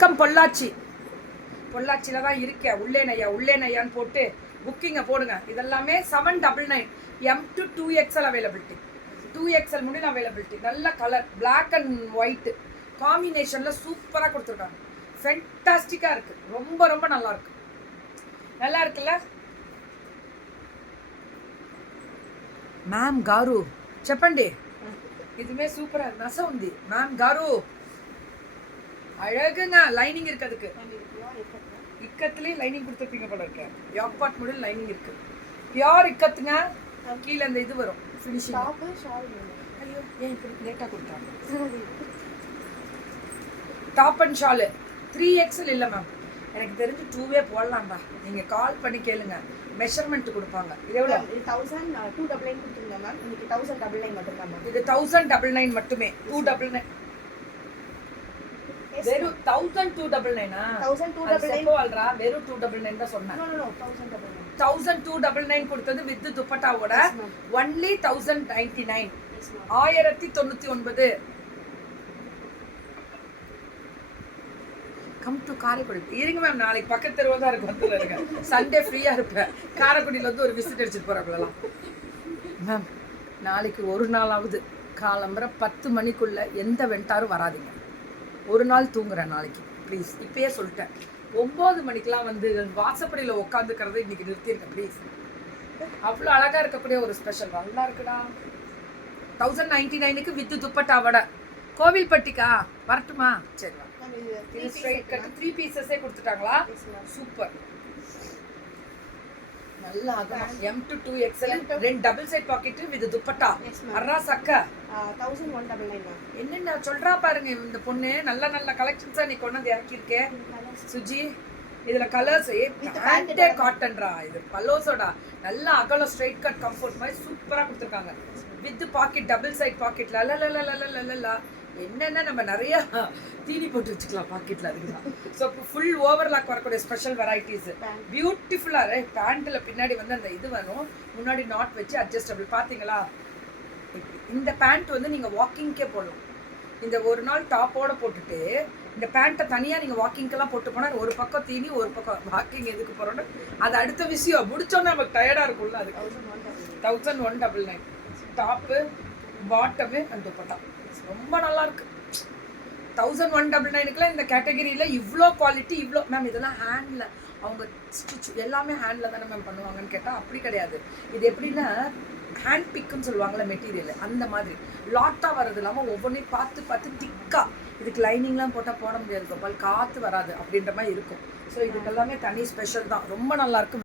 Welcome Pollachi. பொள்ளாச்சியில் தான் இருக்கேன். உள்ளே நையான்னு போட்டு புக்கிங்கை போடுங்க. இதெல்லாமே 799 M to 2XL availability. 2XL முடியும் அவைலபிலிட்டி. நல்ல கலர் பிளாக் அண்ட் ஒயிட்டு காம்பினேஷனில் சூப்பராக கொடுத்துருக்காங்க. ஃபென்டாஸ்டிக்காக இருக்குது. ரொம்ப ரொம்ப நல்லா இருக்கு. நல்லா இருக்குல்ல మ్యామ్ గారు? చెప్పండి. இதுமே சூப்பராக நசை ఉంది மேம் காரு. அழகுங்க. லைனிங் இருக்கு. அதுக்கு இக்கத்துலேயும் லைனிங் கொடுத்துருப்பீங்க போல இருக்க. யாக்பாட் மாடல் லைனிங் இருக்கு. பியோர் இக்கத்துங்க. கீழே அந்த இது வரும் ஃபினிஷிங். ஐயோ ஏன் இப்படி லேட்டாக கொடுத்தாங்க? டாப் அண்ட் ஷாலு 3XL இல்லை மேம். எனக்கு தெரிஞ்சு 2வே போடலாம்டா. நீங்கள் கால் பண்ணி கேளுங்க, மெஷர்மெண்ட் கொடுப்பாங்க. இது எவ்வளோ? 1299 கொடுத்துருங்க மேம். இன்னைக்கு 1099 மட்டும் தான் மேம். இது 1099 மட்டுமே. 299 வெறும் 1299. 1299 அல்ரா வெறும் 299 தான் சொன்னேன். 1299 கொடுத்தது வித் துப்பட்டாவோட ஒன்லி 1099. 1099. Come to Karaikudi. இருங்க மேம், நாளைக்கு பக்கத்து தெருவா தான் இருக்கு. வந்துருங்க. சண்டே ஃப்ரீயா இருப்பேன். காரைக்குடியில வந்து ஒரு விசிட் அடிச்சுட்டு போறாங்களா மேம். நாளைக்கு ஒரு நாளாவது காலம்பரை 10 மணிக்குள்ள எந்த வெண்டாரும் வராதிங்க. ஒரு நாள் தூங்குறேன் நாளைக்கு ப்ளீஸ். இப்பயே சொல்லிட்டேன். 9 மணிக்கெலாம் வந்து வாசப்படியில் உட்காந்துக்கிறத இன்னைக்கு நிறுத்தியிருக்கேன் ப்ளீஸ். அவ்வளோ அழகாக இருக்கக்கூடிய ஒரு ஸ்பெஷல். நல்லா இருக்குடா. 1099க்கு வித்து துப்பட்டாவோட. கோவில்பட்டிக்கா வரட்டுமா? சரி வா. இது ஸ்ட்ரைட் கட் 3 பீசஸே கொடுத்துட்டாங்களா? சூப்பர். நல்லா அகலம். M to 2XL. 2 double side pocket with dupatta. அறா சக்க 1199. என்னென்ன சொல்றா பாருங்க இந்த பொண்ணு. நல்ல நல்ல கலெக்ஷன்ஸா நீ கொண்டு வந்து இறக்கியிருக்கேன் சுஜி. இதுல கலர்ஸ் பேண்டே காட்டன்ரா. இது பல்லோஸோட நல்ல அகலம் ஸ்ட்ரைட் கட் கம்ஃபர்ட் மாதிரி சூப்பரா கொடுத்துருக்காங்க. வித் பாக்கெட் டபுள் சைட் பாக்கெட்ல லலலலலலலல. என்னென்ன நம்ம நிறைய தீனி போட்டு வச்சுக்கலாம் பாக்கெட்டில். அதுக்கு தான். ஸோ இப்போ ஃபுல் ஓவர்லாக் வரக்கூடிய ஸ்பெஷல் வெரைட்டிஸ். பியூட்டிஃபுல்லாக பேண்ட்டில் பின்னாடி வந்து அந்த இது வரும். முன்னாடி நாட் வச்சு அட்ஜஸ்டபிள். பார்த்தீங்களா? இந்த பேண்ட் வந்து நீங்கள் வாக்கிங்க்கே போடலாம். இந்த ஒரு நாள் டாப்போட போட்டுட்டு இந்த பேண்ட்டை தனியாக நீங்கள் வாக்கிங்க்கெல்லாம் போட்டு போனால் ஒரு பக்கம் தீனி ஒரு பக்கம் வாக்கிங் எதுக்கு போகிறோன்னு அது அடுத்த விஷயம். முடிச்சோன்னா நமக்கு டயர்டாக இருக்கும்ல. அதுக்கு 1199 டாப்பு பாட்டமு அண்ட் துப்பட்டா. ரொம்ப நல்லா இருக்கு. 1199க்குலாம் இந்த கேட்டகரியில் இவ்வளோ குவாலிட்டி இவ்வளோ. மேம் இதெல்லாம் ஹேண்டில் அவங்க ஸ்டிச் எல்லாமே ஹேண்டில் தானே மேம் பண்ணுவாங்கன்னு கேட்டால் அப்படி கிடையாது. இது எப்படின்னா ஹேண்ட் பிக்குன்னு சொல்லுவாங்கள்ல மெட்டீரியல், அந்த மாதிரி லாட்டாக வர்றது இல்லாமல் ஒவ்வொன்றையும் பார்த்து பார்த்து திக்காக. இதுக்கு லைனிங்லாம் போட்டால் போட முடியாது கோபால், காற்று வராது அப்படின்ற மாதிரி இருக்கும். ஸோ இதுக்கெல்லாமே தனி ஸ்பெஷல் தான். ரொம்ப நல்லாயிருக்கு.